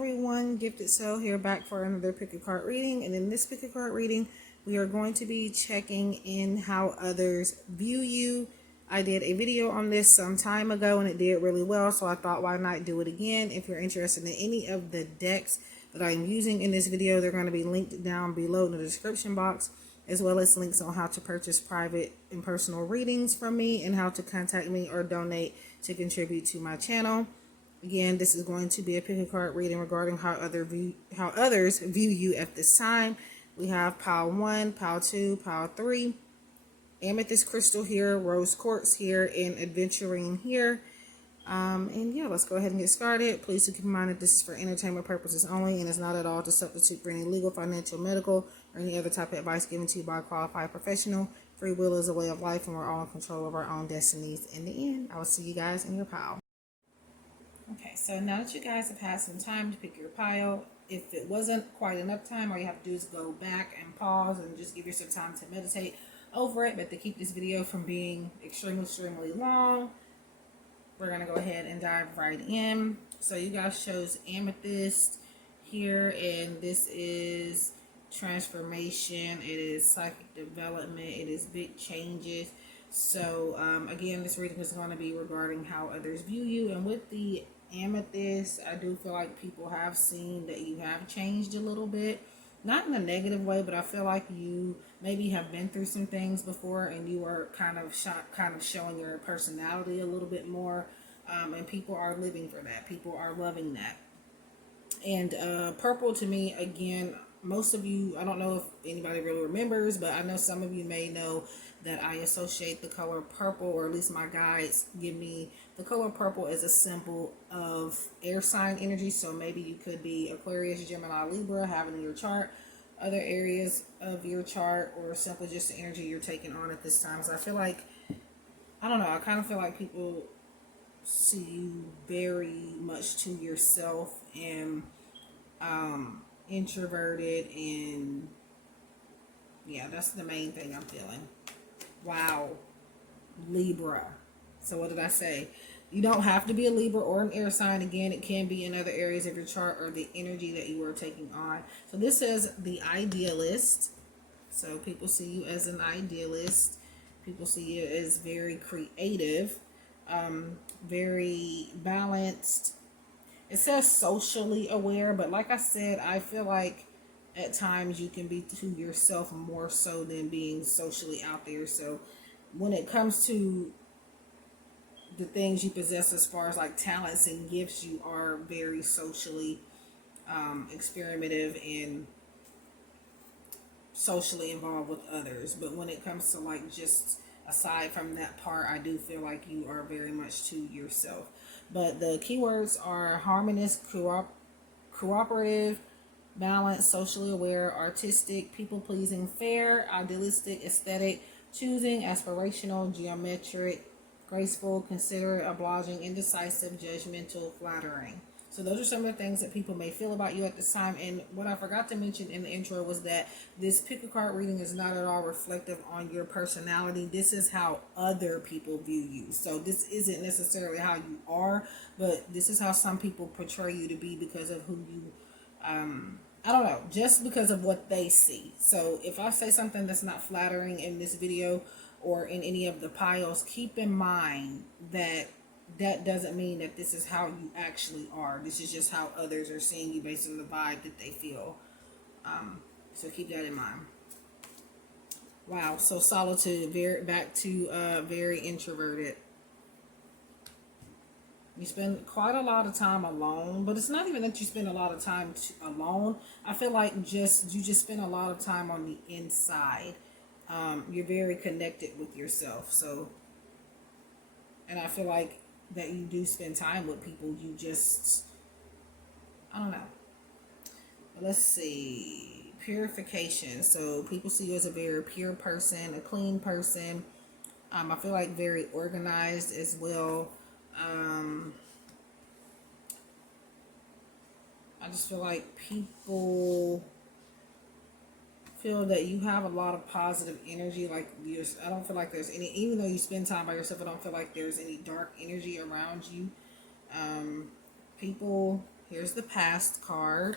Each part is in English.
everyone, Gifted Soul here, back for another pick a card reading. And in this pick a card reading, we are going to be checking in how others view you. I did a video on this some time ago and it did really well, so I thought why not do it again. If you're interested in any of the decks that I'm using in this video, they're going to be linked down below in the description box, as well as links on how to purchase private and personal readings from me and how to contact me or donate to contribute to my channel. Again, this is going to be a pick a card reading regarding how others view you at this time. We have pile 1, pile 2, pile 3, amethyst crystal here, rose quartz here, and adventuring here. And yeah, let's go ahead and get started. Please keep in mind that this is for entertainment purposes only and is not at all to substitute for any legal, financial, medical, or any other type of advice given to you by a qualified professional. Free will is a way of life and we're all in control of our own destinies. In the end, I will see you guys in your pile. Okay, so now that you guys have had some time to pick your pile, if it wasn't quite enough time, all you have to do is go back and pause and just give yourself time to meditate over it. But to keep this video from being extremely long, we're going to go ahead and dive right in. So you guys chose amethyst here, and this is transformation, it is psychic development, it is big changes. So again, this reading is going to be regarding how others view you. And with the amethyst, I do feel like people have seen that you have changed a little bit, not in a negative way, but I feel like you maybe have been through some things before and you are kind of showing your personality a little bit more, and people are living for that, people are loving that. And purple to me, again, most of you, I don't know if anybody really remembers, but I know some of you may know that I associate the color purple, or at least my guides give me the color purple as a symbol of air sign energy. So maybe you could be Aquarius, Gemini, Libra, having in your chart, other areas of your chart, or simply just the energy you're taking on at this time. So I feel like, I don't know, I kind of feel like people see you very much to yourself and introverted, and yeah, that's the main thing I'm feeling. Wow, Libra. So what did I say? You don't have to be a Libra or an air sign. Again, it can be in other areas of your chart or the energy that you are taking on. So this says the idealist. So people see you as an idealist. People see you as very creative, very balanced. It says socially aware, but like I said, I feel like at times you can be to yourself more so than being socially out there. So when it comes to the things you possess as far as like talents and gifts, you are very socially experimentative and socially involved with others. But when it comes to like just aside from that part, I do feel like you are very much to yourself. But the keywords are harmonious, cooperative, balanced, socially aware, artistic, people-pleasing, fair, idealistic, aesthetic, choosing, aspirational, geometric, graceful, considerate, obliging, indecisive, judgmental, flattering. So those are some of the things that people may feel about you at this time. And what I forgot to mention in the intro was that this pick a card reading is not at all reflective on your personality. This is how other people view you. So this isn't necessarily how you are, but this is how some people portray you to be because of who you, I don't know, just because of what they see. So if I say something that's not flattering in this video or in any of the piles, keep in mind that that doesn't mean that this is how you actually are. This is just how others are seeing you based on the vibe that they feel. So keep that in mind. Wow, so solitude, back to very introverted. You spend quite a lot of time alone, but it's not even that you spend a lot of time alone. I feel like you just spend a lot of time on the inside. You're very connected with yourself. So, and I feel like that you do spend time with people. You just, I don't know. But let's see. Purification. So people see you as a very pure person, a clean person. I feel like very organized as well. I just feel like people feel that you have a lot of positive energy. Like I don't feel like there's any, even though you spend time by yourself, I don't feel like there's any dark energy around you. People Here's the past card.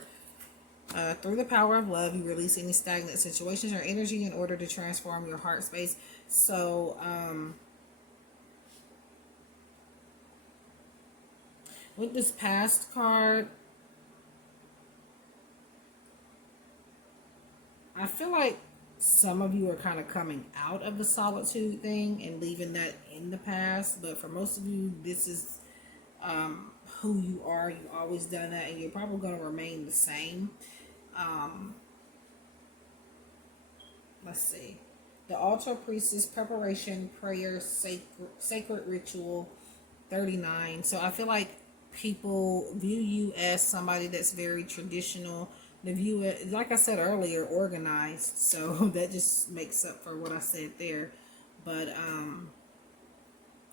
Through the power of love, you release any stagnant situations or energy in order to transform your heart space. So, with this past card, I feel like some of you are kind of coming out of the solitude thing and leaving that in the past. But for most of you, this is who you are. You've always done that, and you're probably going to remain the same. Let's see. The altar priestess, preparation, prayer, sacred ritual, 39. So I feel like people view you as somebody that's very traditional. They view it, like I said earlier, organized. So that just makes up for what I said there. But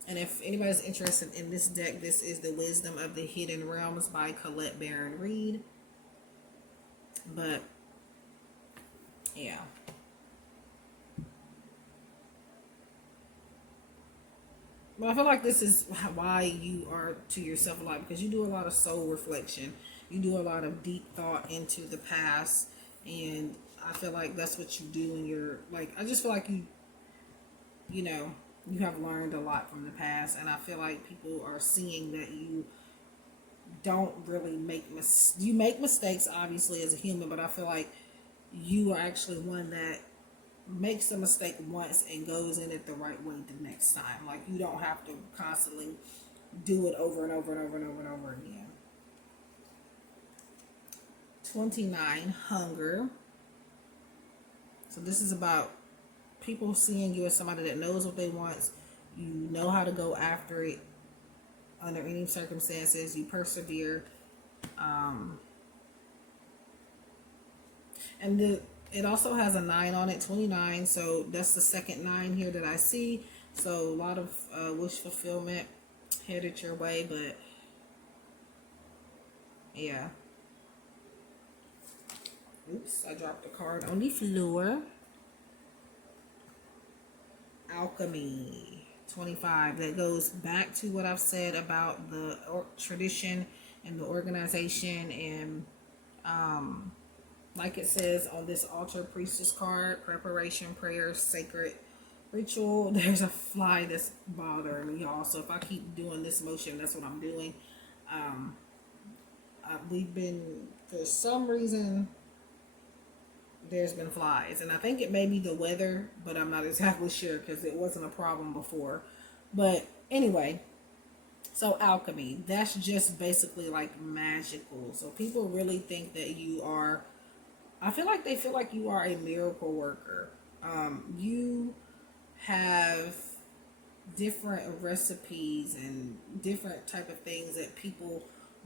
and if anybody's interested in this deck, this is the Wisdom of the Hidden Realms by Colette Baron Reed. But yeah. But I feel like this is why you are to yourself a lot, because you do a lot of soul reflection. You do a lot of deep thought into the past, and I feel like that's what you do in your, like, I just feel like you know, you have learned a lot from the past, and I feel like people are seeing that you don't really you make mistakes, obviously, as a human, but I feel like you are actually one that makes a mistake once and goes in it the right way the next time. Like, you don't have to constantly do it over and over and over and over and over again. 29, hunger. So this is about people seeing you as somebody that knows what they want. You know how to go after it under any circumstances. You persevere. And it also has a 9 on it, 29. So that's the second 9 here that I see. So a lot of wish fulfillment headed your way, but yeah. Oops, I dropped a card on the floor. Alchemy, 25. That goes back to what I've said about the tradition and the organization, and like it says on this altar priestess card, preparation, prayer, sacred ritual. There's a fly that's bothering me, y'all. So if I keep doing this motion, that's what I'm doing. We've been, for some reason, there's been flies, and I think it may be the weather, but I'm not exactly sure because it wasn't a problem before. But anyway, so alchemy, that's just basically like magical. So people really think that you are, I feel like they feel like you are a miracle worker. You have different recipes and different type of things that people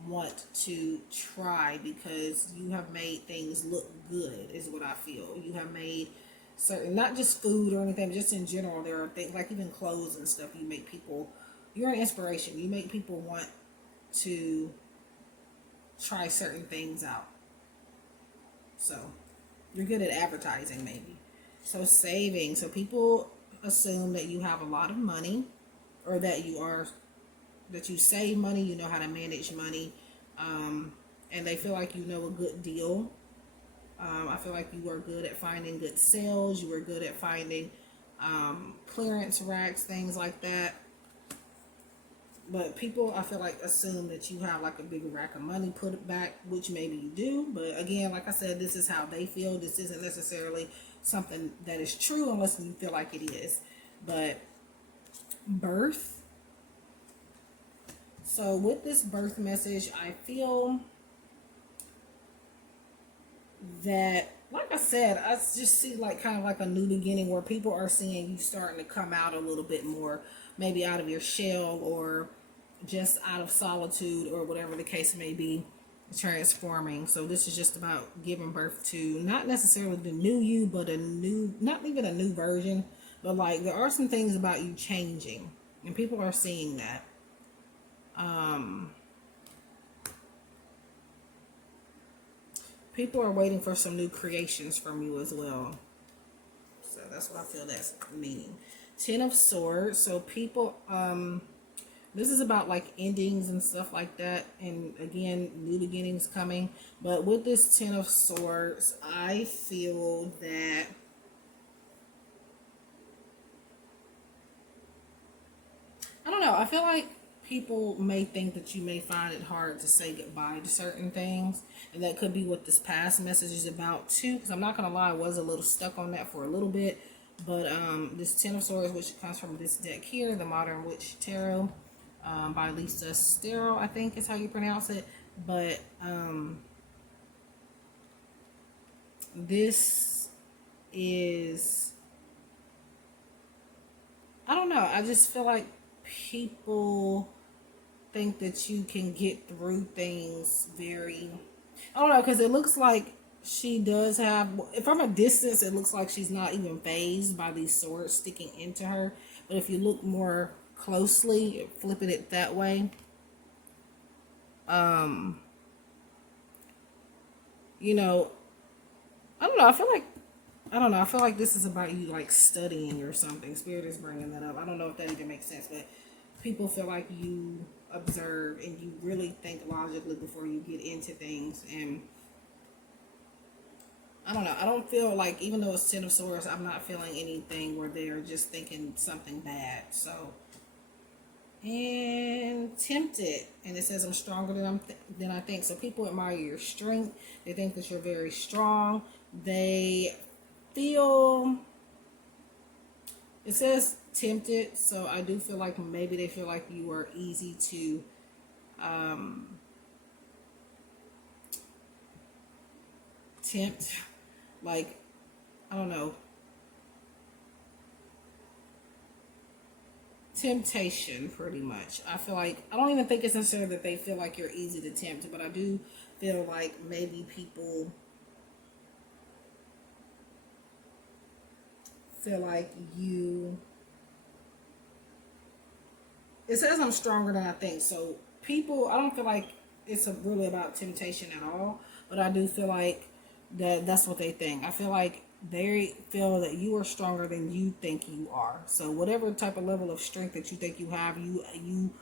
want to try because you have made things look good, is what I feel. You have made certain, not just food or anything, but just in general, there are things like even clothes and stuff. You make people, you're an inspiration. You make people want to try certain things out. So you're good at advertising, maybe. So saving, so people assume that you have a lot of money, or that you save money, you know how to manage money, and they feel like you know a good deal. I feel like you are good at finding good sales. You are good at finding clearance racks, things like that. But people, I feel like, assume that you have like a big rack of money put it back, which maybe you do. But again, like I said, this is how they feel. This isn't necessarily something that is true unless you feel like it is. But birth. So with this birth message, I feel that, like I said, I just see like kind of like a new beginning where people are seeing you starting to come out a little bit more, maybe out of your shell or just out of solitude or whatever the case may be, transforming. So this is just about giving birth to not necessarily the new you, but a new, not even a new version, but like there are some things about you changing, and people are seeing that. People are waiting for some new creations from you as well. That's what I feel that's meaning. 10 of Swords. So people This is about like endings and stuff like that, and again, new beginnings coming. But with this Ten of Swords, I feel that I don't know. I feel like people may think that you may find it hard to say goodbye to certain things, and that could be what this past message is about too. Because I'm not gonna lie, I was a little stuck on that for a little bit. But this Ten of Swords, which comes from this deck here, the Modern Witch Tarot, by Lisa Sterle, I think is how you pronounce it. But this is, I don't know. I just feel like people think that you can get through things very, I don't know, because it looks like she does have, from a distance, it looks like she's not even fazed by these swords sticking into her. But if you look more closely, flipping it that way, you know, I don't know, I feel like this is about you like studying or something. Spirit is bringing that up. I don't know if that even makes sense, but people feel like you observe and you really think logically before you get into things. And I don't know, I don't feel like, even though it's Ten of Swords, I'm not feeling anything where they're just thinking something bad. So, and tempted, and it says I'm stronger than I think. So people admire your strength. They think that you're very strong. They feel, it says tempted, so I do feel like maybe they feel like you are easy to tempt. Like, I don't know, temptation, pretty much. I feel like, I don't even think it's necessarily that they feel like you're easy to tempt, but I do feel like maybe people feel like you, it says I'm stronger than I think. So people, I don't feel like it's really about temptation at all, but I do feel like that's what they think. I feel like they feel that you are stronger than you think you are. So whatever type of level of strength that you think you have, you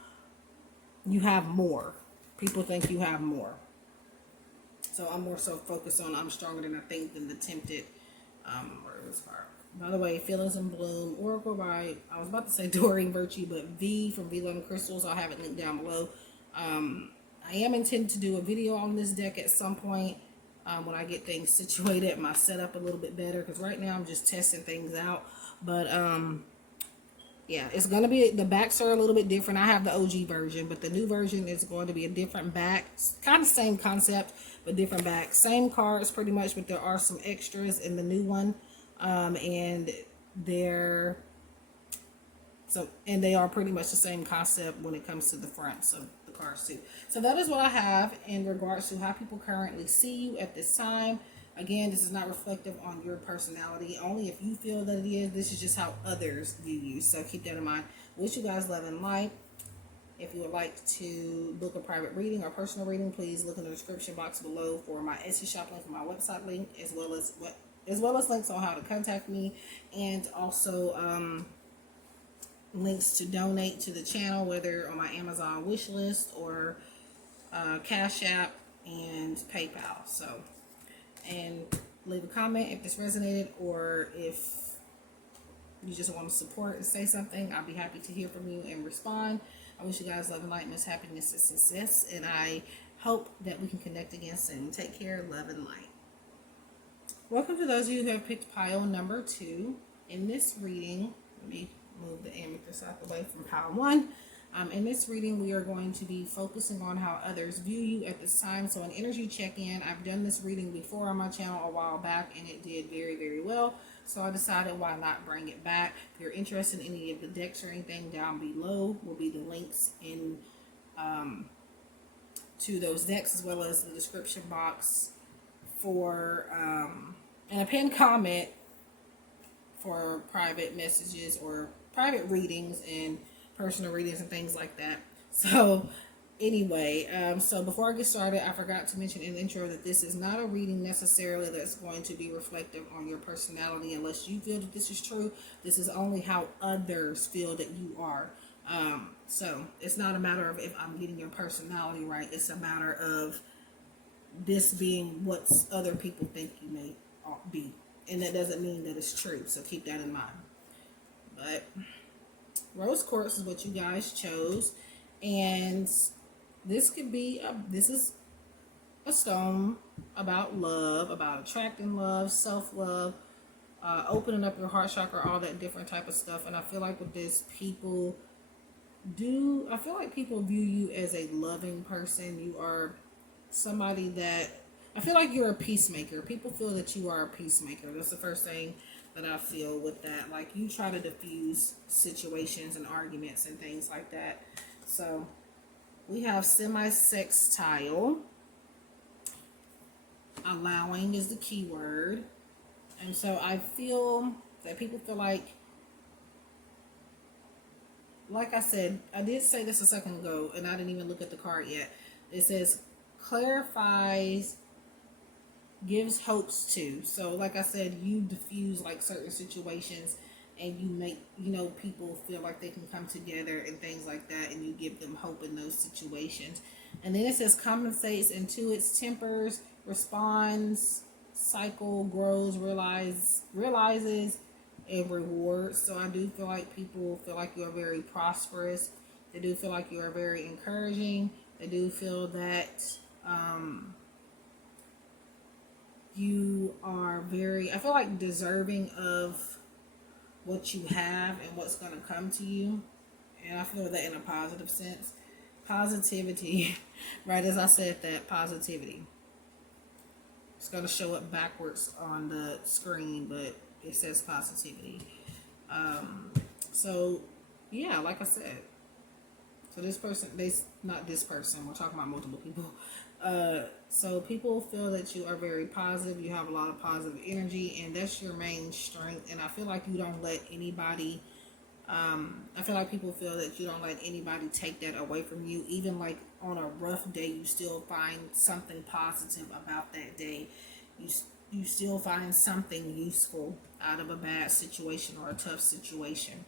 have more. People think you have more. So I'm more so focused on I'm stronger than I think than the tempted. Where is this card? By the way, Feelings in Bloom, Oracle by, I was about to say Doreen Virtue, but V from V11 Crystals. I'll have it linked down below. I am intending to do a video on this deck at some point when I get things situated, my setup a little bit better, because right now I'm just testing things out. But yeah, it's going to be, the backs are a little bit different. I have the OG version, but the new version is going to be a different back. Kind of same concept, but different back. Same cards pretty much, but there are some extras in the new one. And they are pretty much the same concept when it comes to the fronts of the cards too. So that is what I have in regards to how people currently see you at this time. Again, this is not reflective on your personality. Only if you feel that it is. This is just how others view you. So keep that in mind. Wish you guys love and light. If you would like to book a private reading or personal reading, please look in the description box below for my Etsy shop link, for my website link, as well as links on how to contact me, and also links to donate to the channel, whether on my Amazon wish list or Cash App and PayPal. So, and leave a comment if this resonated, or if you just want to support and say something. I'll be happy to hear from you and respond. I wish you guys love and light, most happiness and success, and I hope that we can connect again soon. Take care, love and light. Welcome to those of you who have picked pile number 2. In this reading, let me move the amethyst out the way from pile 1. In this reading, we are going to be focusing on how others view you at this time. So an energy check-in. I've done this reading before on my channel a while back, and it did very, very well. So I decided why not bring it back. If you're interested in any of the decks or anything, down below will be the links in to those decks, as well as the description box for and a pinned comment for private messages or private readings and personal readings and things like that. So anyway, so before I get started, I forgot to mention in the intro that this is not a reading necessarily that's going to be reflective on your personality unless you feel that this is true. This is only how others feel that you are. So it's not a matter of if I'm getting your personality right. It's a matter of this being what other people think you may be. And that doesn't mean that it's true. So keep that in mind. But rose quartz is what you guys chose. And this could be, this is a stone about love, about attracting love, self-love, opening up your heart chakra, all that different type of stuff. And I feel like with this, I feel like people view you as a loving person. You are somebody that, I feel like you're a peacemaker. People feel that you are a peacemaker. That's the first thing that I feel with that. Like, you try to diffuse situations and arguments and things like that. So we have semi-sextile. Allowing is the key word. And so I feel that people feel like I said, I did say this a second ago, and I didn't even look at the card yet. It says, clarifies, gives hopes to. So like I said, you diffuse like certain situations, and you make, people feel like they can come together and things like that, and you give them hope in those situations. And then it says, compensates, intuits, tempers, responds, cycle, grows, realizes, and rewards. So I do feel like people feel like you're very prosperous. They do feel like you are very encouraging. They do feel that you are very, I feel like, deserving of what you have and what's going to come to you. And I feel that in a positive sense. Positivity, right as I said that, positivity. It's going to show up backwards on the screen, but it says positivity. So, yeah, like I said. So this person, not this person, we're talking about multiple people. So people feel that you are very positive. You have a lot of positive energy, and that's your main strength. And I feel like you don't let anybody, I feel like people feel that you don't let anybody take that away from you. Even like on a rough day, you still find something positive about that day. You still find something useful out of a bad situation or a tough situation.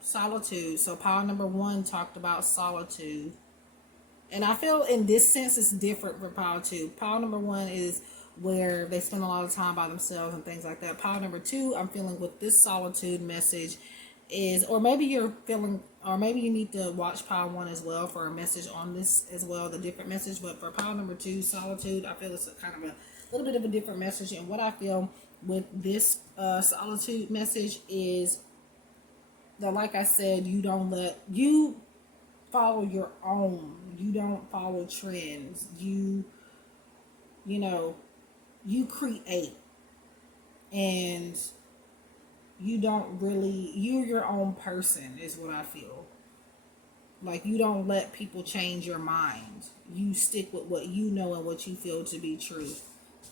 Solitude. So pile number 1 talked about solitude. And I feel in this sense it's different for pile 2. Pile number 1 is where they spend a lot of time by themselves and things like that. Pile number 2, I'm feeling with this solitude message is, or maybe you're feeling, or maybe you need to watch pile 1 as well for a message on this as well, the different message. But for pile number 2, solitude, I feel it's kind of a little bit of a different message. And what I feel with this solitude message is that, like I said, you follow your own. You don't follow trends. You create, and you don't really, you're your own person is what I feel. Like, you don't let people change your mind. You stick with what you know and what you feel to be true.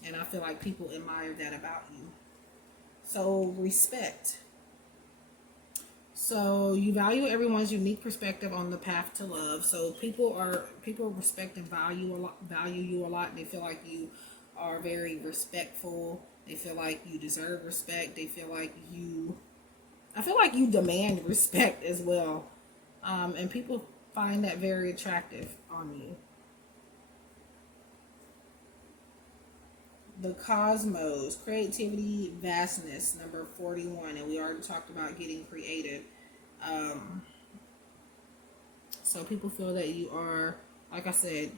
And I feel like people admire that about you. So, respect. So you value everyone's unique perspective on the path to love. So people respect and value you a lot. They feel like you are very respectful. They feel like you deserve respect. They feel like I feel like you demand respect as well. And people find that very attractive on you. The cosmos, creativity, vastness, number 41. And we already talked about getting creative. So people feel that you are, like I said,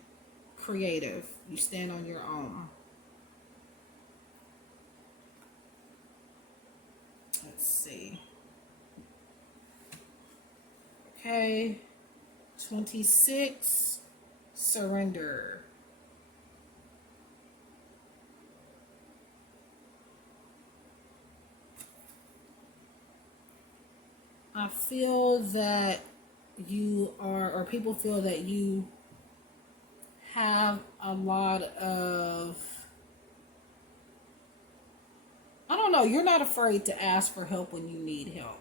creative. You stand on your own. Let's see. Okay. 26. Surrender. I feel that you are, or people feel that you have a lot of, I don't know, you're not afraid to ask for help when you need help.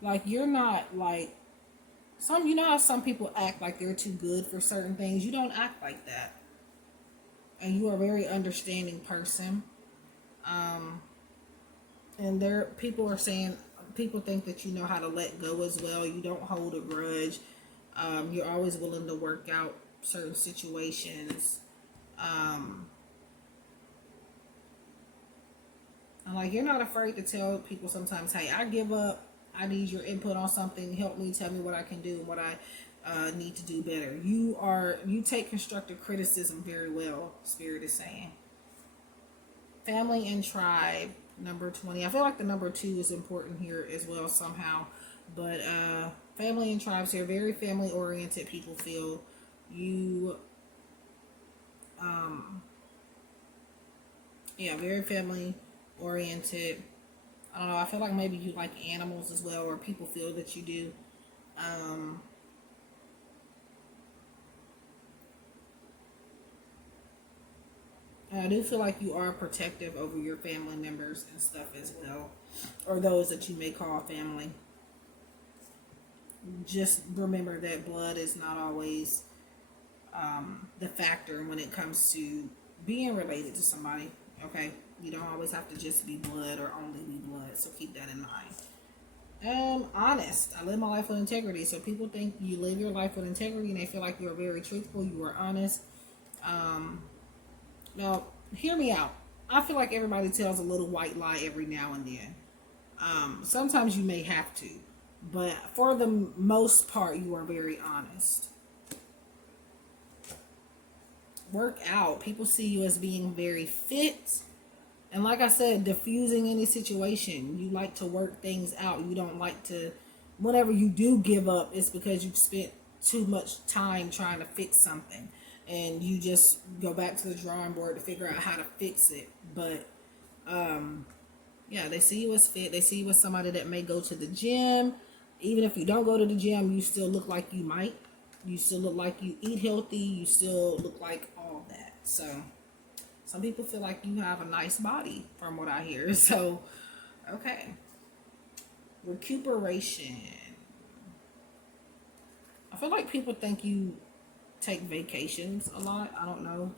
Like, you're not like, you know how some people act like they're too good for certain things? You don't act like that. And you are a very understanding person. And people are saying, People think that you know how to let go as well. You don't hold a grudge. You're always willing to work out certain situations. And like, you're not afraid to tell people sometimes, hey, I give up. I need your input on something. Help me. Tell me what I can do and what I need to do better. You take constructive criticism very well, Spirit is saying. Family and tribe, number 20. I feel like the number 2 is important here as well somehow. But family and tribes here, very family oriented people feel. You, yeah, very family oriented. I don't know, I feel like maybe you like animals as well, or people feel that you do. And I do feel like you are protective over your family members and stuff as well, or those that you may call family. Just remember that blood is not always the factor when it comes to being related to somebody. Okay, you don't always have to just be blood or only be blood, so keep that in mind. Honest. I live my life with integrity. So people think you live your life with integrity and they feel like you're very truthful, you are honest. Now, hear me out. I feel like everybody tells a little white lie every now and then. Sometimes you may have to, but for the most part, you are very honest. Work out. People see you as being very fit. And like I said, diffusing any situation. You like to work things out. You don't like to, whenever you do give up, it's because you've spent too much time trying to fix something. And you just go back to the drawing board to figure out how to fix it. But, yeah, they see you as fit. They see you as somebody that may go to the gym. Even if you don't go to the gym, you still look like you might. You still look like you eat healthy. You still look like all that. So some people feel like you have a nice body from what I hear. So, okay. Recuperation. I feel like people think you take vacations a lot. I don't know.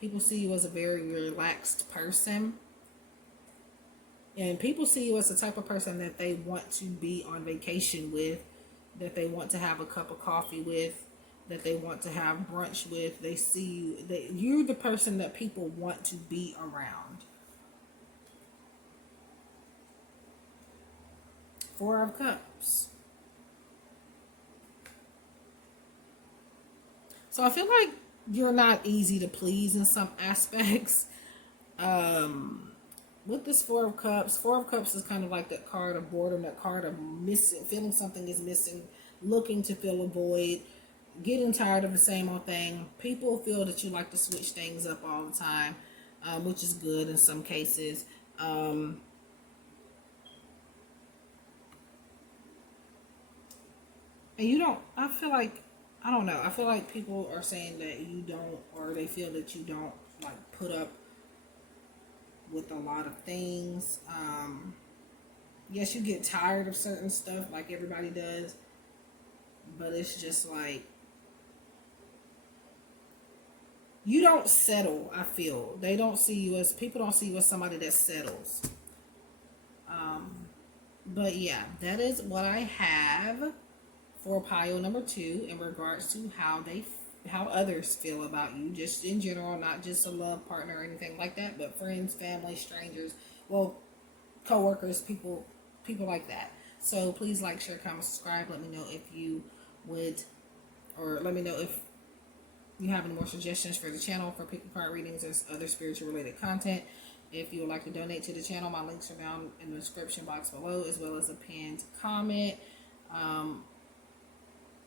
People see you as a very relaxed person. And people see you as the type of person that they want to be on vacation with, that they want to have a cup of coffee with, that they want to have brunch with. They see you, you're the person that people want to be around. 4 of Cups. So I feel like you're not easy to please in some aspects. With this 4 of Cups is kind of like that card of boredom, that card of missing, feeling something is missing, looking to fill a void, getting tired of the same old thing. People feel that you like to switch things up all the time, which is good in some cases. And you don't, I feel like, I don't know, I feel like people are saying that you don't, or they feel that you don't like put up with a lot of things. Yes, you get tired of certain stuff like everybody does, but it's just like you don't settle. I feel they don't see you as, people don't see you as somebody that settles. But yeah, that is what I have for pile number 2 in regards to how others feel about you, just in general, not just a love partner or anything like that, but friends, family, strangers, well, co-workers, people like that. So please like, share, comment, subscribe. Let me know if you would, or let me know if you have any more suggestions for the channel for pick a card readings and other spiritual related content. If you would like to donate to the channel, my links are down in the description box below, as well as a pinned comment.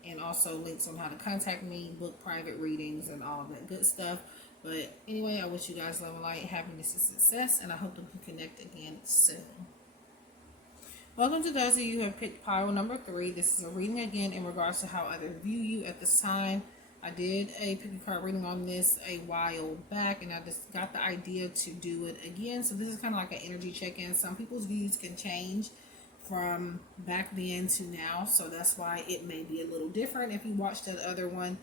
And also links on how to contact me, book private readings, and all of that good stuff. But anyway, I wish you guys love and light, happiness, and success, and I hope that we can connect again soon. Welcome to those of you who have picked pile number 3. This is a reading again in regards to how others view you at this time. I did a pick a card reading on this a while back, and I just got the idea to do it again. So this is kind of like an energy check-in. Some people's views can change from back then to now, so that's why it may be a little different if you watched the other one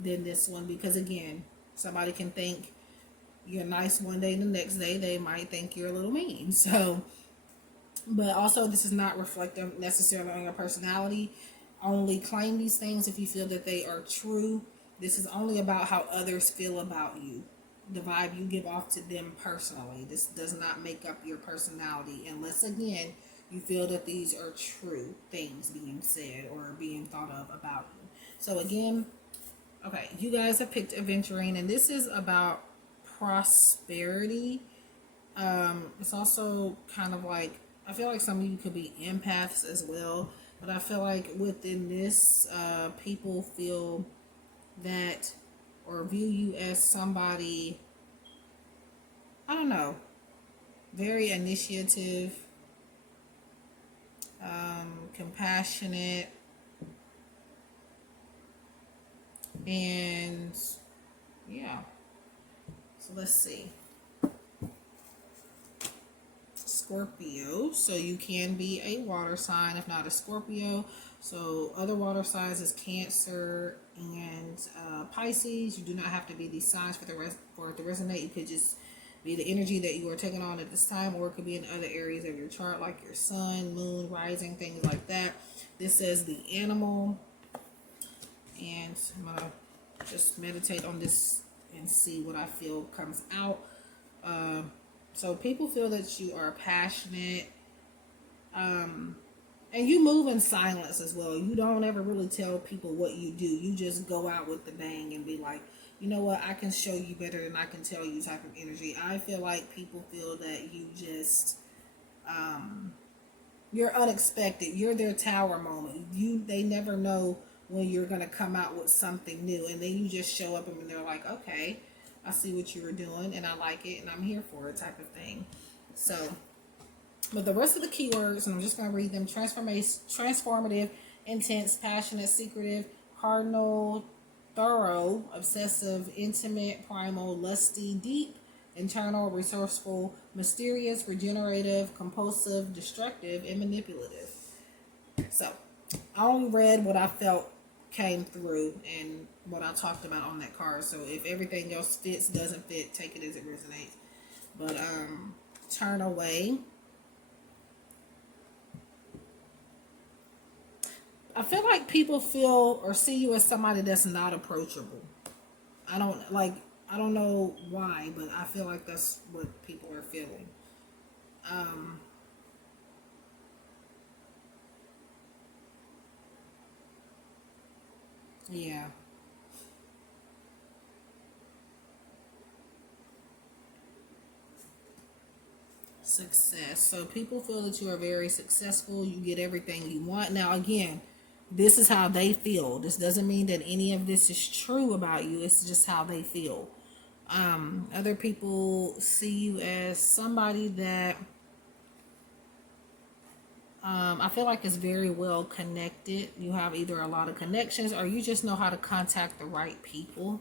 than this one, because again, somebody can think you're nice one day, the next day they might think you're a little mean. So But also, this is not reflective necessarily on your personality. Only claim these things if you feel that they are true. This is only about how others feel about you, the vibe you give off to them personally. This does not make up your personality unless, again, you feel that these are true things being said or being thought of about you. So again, okay, you guys have picked Aventurine, and this is about prosperity. It's also kind of like, I feel like some of you could be empaths as well, but I feel like within this, people feel that or view you as somebody, I don't know, very initiative, compassionate, and yeah. So let's see. Scorpio, so you can be a water sign if not a Scorpio. So other water signs is Cancer and Pisces. You do not have to be these signs for it to resonate. You could just be the energy that you are taking on at this time, or it could be in other areas of your chart like your sun, moon, rising, things like that. This says the animal, and I'm gonna just meditate on this and see what I feel comes out. So people feel that you are passionate, and you move in silence as well. You don't ever really tell people what you do. You just go out with the bang and be like, you know what, I can show you better than I can tell you type of energy. I feel like people feel that you just, you're unexpected. You're their tower moment. They never know when you're going to come out with something new. And then you just show up and they're like, okay, I see what you were doing and I like it and I'm here for it type of thing. So, but the rest of the keywords, and I'm just going to read them: transformative, intense, passionate, secretive, cardinal, thorough, obsessive, intimate, primal, lusty, deep, internal, resourceful, mysterious, regenerative, compulsive, destructive, and manipulative. So, I only read what I felt came through and what I talked about on that card. So if everything else fits, doesn't fit, take it as it resonates. But turn away. I feel like people feel or see you as somebody that's not approachable. I don't know why, but I feel like that's what people are feeling. Yeah. Success. So people feel that you are very successful. You get everything you want. Now, again, this is how they feel. This doesn't mean that any of this is true about you. It's just how they feel. Other people see you as somebody that I feel like is very well connected. You have either a lot of connections or you just know how to contact the right people.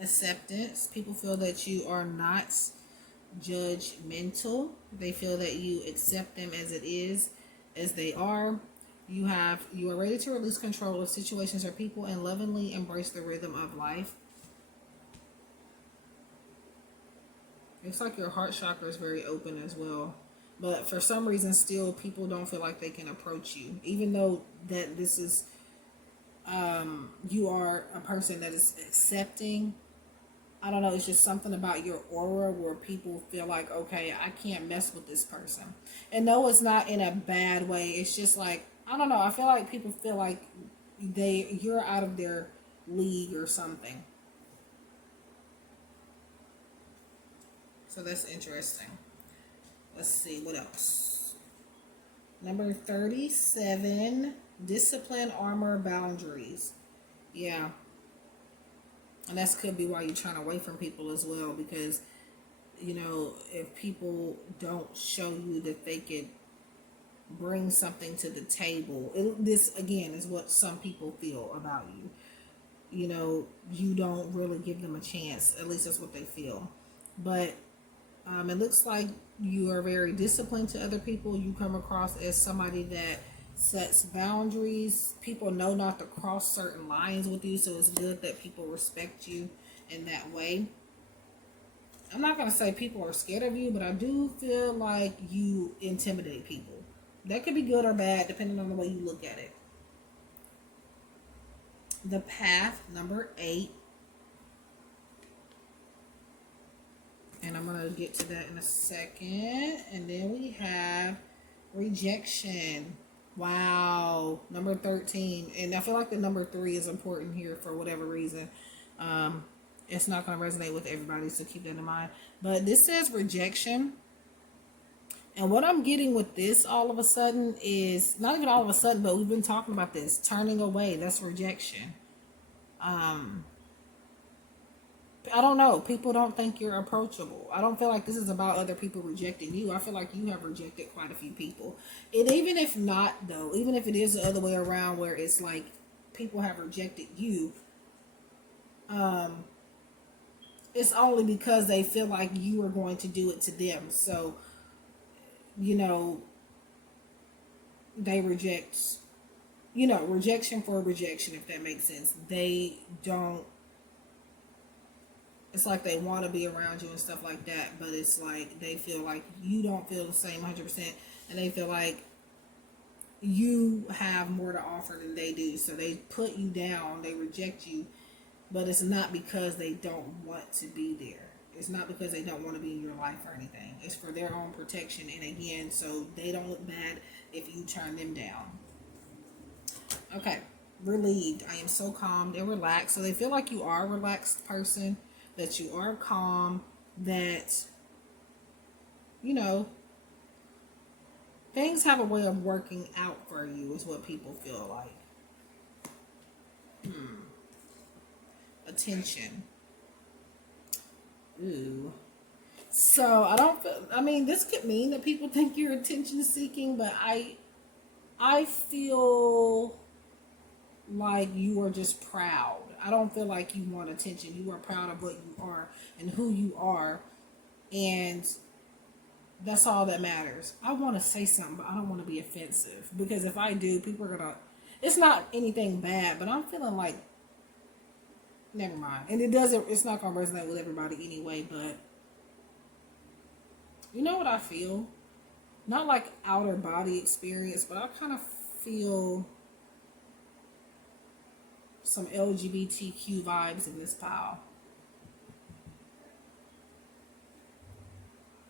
Acceptance. People feel that you are not judgmental. They feel that you accept them as it is, as they are. You are ready to release control of situations or people and lovingly embrace the rhythm of life. It's like your heart chakra is very open as well. But for some reason, still, people don't feel like they can approach you. Even though that this is, you are a person that is accepting. I don't know, it's just something about your aura where people feel like, okay, I can't mess with this person. And no, it's not in a bad way. It's just like, I don't know, I feel like people feel like you're out of their league or something. So that's interesting. Let's see, what else? Number 37, discipline, armor, boundaries. Yeah. And that could be why you're trying to away from people as well, because, you know, if people don't show you that they could bring something to the table, this, again, is what some people feel about you. You know, you don't really give them a chance. At least that's what they feel. But it looks like you are very disciplined to other people. You come across as somebody that sets boundaries. People know not to cross certain lines with you, so it's good that people respect you in that way. I'm not going to say people are scared of you, but I do feel like you intimidate people. That could be good or bad, depending on the way you look at it. The path, number 8. And I'm going to get to that in a second. And then we have rejection. Wow. Number 13. And I feel like the number 3 is important here for whatever reason. It's not going to resonate with everybody, so keep that in mind. But this says rejection. And what I'm getting with this all of a sudden is, not even all of a sudden, but we've been talking about this. Turning away, that's rejection. I don't know. People don't think you're approachable. I don't feel like this is about other people rejecting you. I feel like you have rejected quite a few people. And even if not, though, even if it is the other way around where it's like people have rejected you, it's only because they feel like you are going to do it to them. So, you know, they reject, rejection for rejection, if that makes sense. They don't, it's like they want to be around you and stuff like that, but it's like they feel like you don't feel the same 100%, and they feel like you have more to offer than they do. So they put you down, they reject you, but it's not because they don't want to be there. It's not because they don't want to be in your life or anything. It's for their own protection. And again, so they don't look bad if you turn them down. Okay. Relieved. I am so calm and relaxed. So they feel like you are a relaxed person, that you are calm, that, things have a way of working out for you is what people feel like. Attention. Ooh. So I don't feel, this could mean that people think you're attention seeking, but I feel like you are just proud. I don't feel like you want attention. You are proud of what you are and who you are, and that's all that matters. I want to say something, but I don't want to be offensive, because if I do, people are gonna, it's not anything bad, but I'm feeling like, never mind. And it's not gonna resonate with everybody anyway, but you know what I feel? Not like outer body experience, but I kind of feel some LGBTQ vibes in this pile.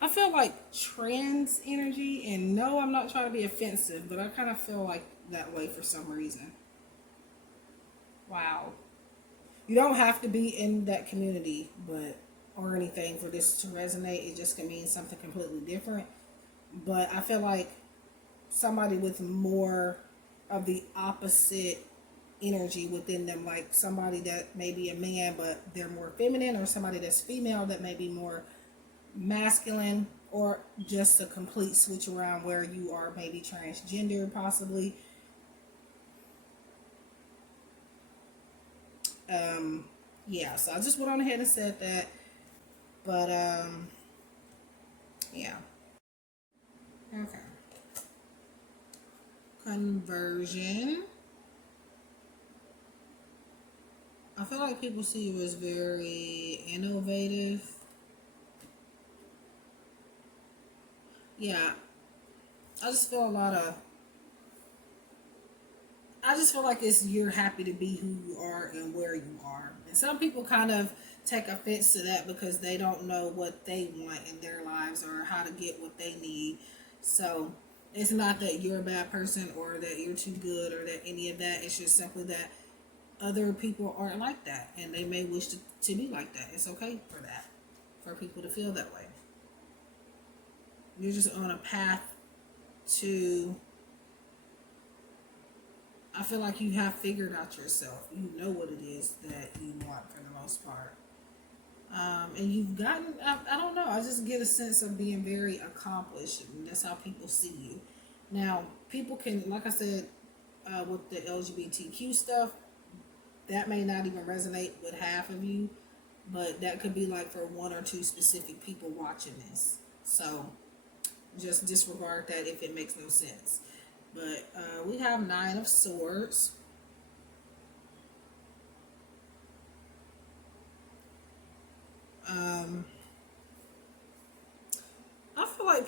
I feel like trans energy, and no, I'm not trying to be offensive, but I kind of feel like that way for some reason. Wow. You don't have to be in that community, or anything for this to resonate. It just can mean something completely different. But I feel like somebody with more of the opposite energy within them, like somebody that may be a man but they're more feminine, or somebody that's female that may be more masculine, or just a complete switch around where you are maybe transgender possibly. Yeah, so I just went on ahead and said that, but yeah. Okay. Conversion. I feel like people see you as very innovative. Yeah. I just feel like you're happy to be who you are and where you are. And some people kind of take offense to that because they don't know what they want in their lives or how to get what they need. So it's not that you're a bad person or that you're too good or that any of that. It's just simply that other people aren't like that, and they may wish to be like that. It's okay for that, for people to feel that way. You're just on a path to, I feel like you have figured out yourself. You know what it is that you want for the most part. And you've gotten, I don't know, I just get a sense of being very accomplished, and that's how people see you. Now, people can, like I said, with the LGBTQ stuff, that may not even resonate with half of you, but that could be like for one or two specific people watching this. So just disregard that if it makes no sense. But we have 9 of Swords. like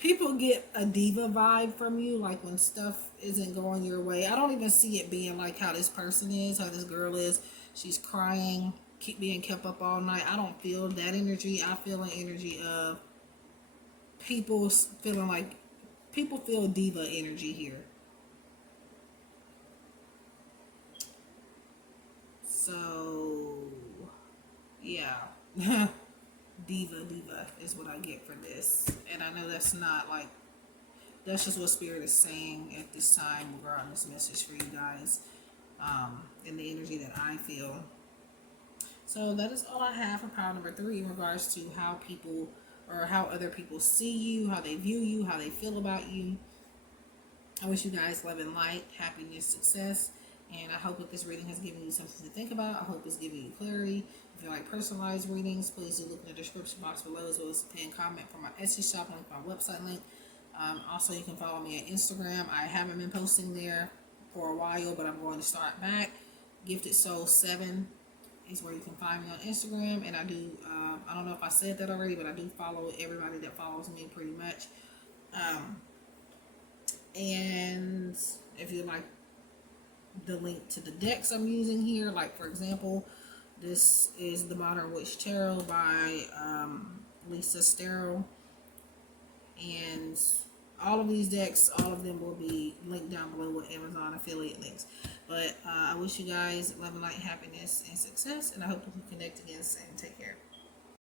people get a diva vibe from you, like when stuff isn't going your way. I don't even see it being like how this person is, how this girl is. She's crying, keep being kept up all night. I don't feel that energy. I feel an energy of people feeling like people feel diva energy here. So yeah. diva is what I get for this. And I know that's not like, that's just what Spirit is saying at this time regarding this message for you guys, and the energy that I feel. So that is all I have for pile number 3 in regards to how people, or how other people see you, how they view you, how they feel about you. I wish you guys love and light, happiness, success, and I hope that this reading has given you something to think about. I hope it's giving you clarity. If you like personalized readings, please do look in the description box below, as well as the pinned comment for my Etsy shop link, my website link. Also, you can follow me on Instagram. I haven't been posting there for a while, but I'm going to start back. GiftedSoul7 is where you can find me on Instagram, and I do, I don't know if I said that already, but I do follow everybody that follows me pretty much. And if you like the link to the decks I'm using here, like for example, this is the Modern Witch Tarot by Lisa Sterrell, and all of these decks, all of them will be linked down below with Amazon affiliate links. But I wish you guys love and light, happiness, and success, and I hope we can connect again soon. Take care.